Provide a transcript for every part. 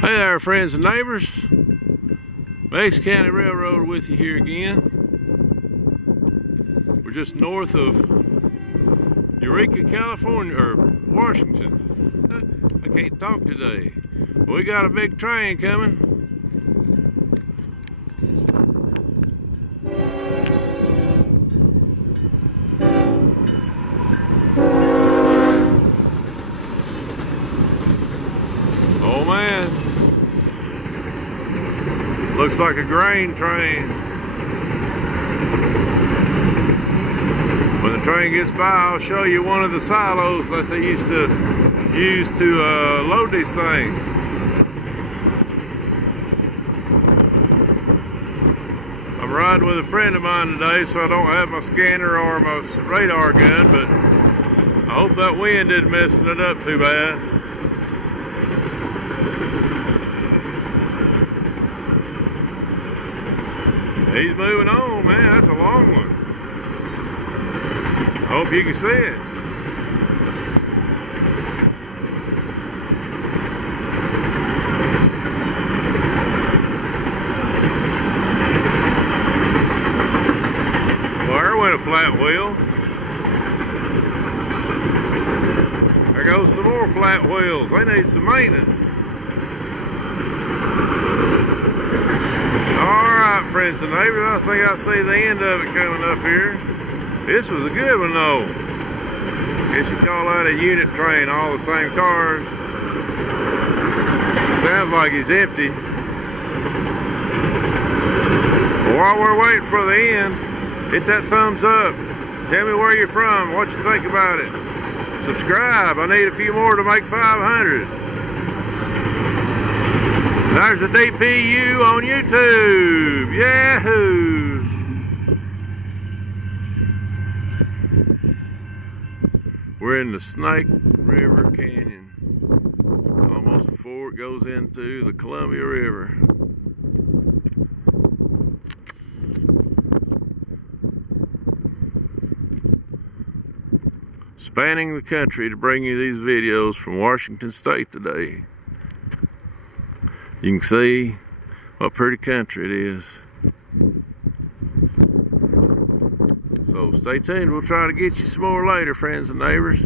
Hey there, friends and neighbors. Meigs County Railroad with you here again. We're just north of Eureka, California, or Washington. I can't talk today. But we got a big train coming. Oh man. Looks like a grain train. When the train gets by, I'll show you one of the silos that they used to use to load these things. I'm riding with a friend of mine today, so I don't have my scanner or my radar gun, but I hope that wind isn't messing it up too bad. He's moving on, man. That's a long one. I hope you can see it. Well, there went a flat wheel. There goes some more flat wheels. They need some maintenance. Alright, friends and neighbors, I think I see the end of it coming up here. This was a good one though. Guess you call that a unit train, all the same cars. Sounds like he's empty. But while we're waiting for the end, hit that thumbs up. Tell me where you're from, what you think about it. Subscribe, I need a few more to make 500. There's a DPU on YouTube. Yahoo! We're in the Snake River Canyon, almost before it goes into the Columbia River. Spanning the country to bring you these videos from Washington State today. You can see what pretty country it is. So stay tuned. We'll try to get you some more later, friends and neighbors.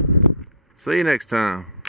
See you next time.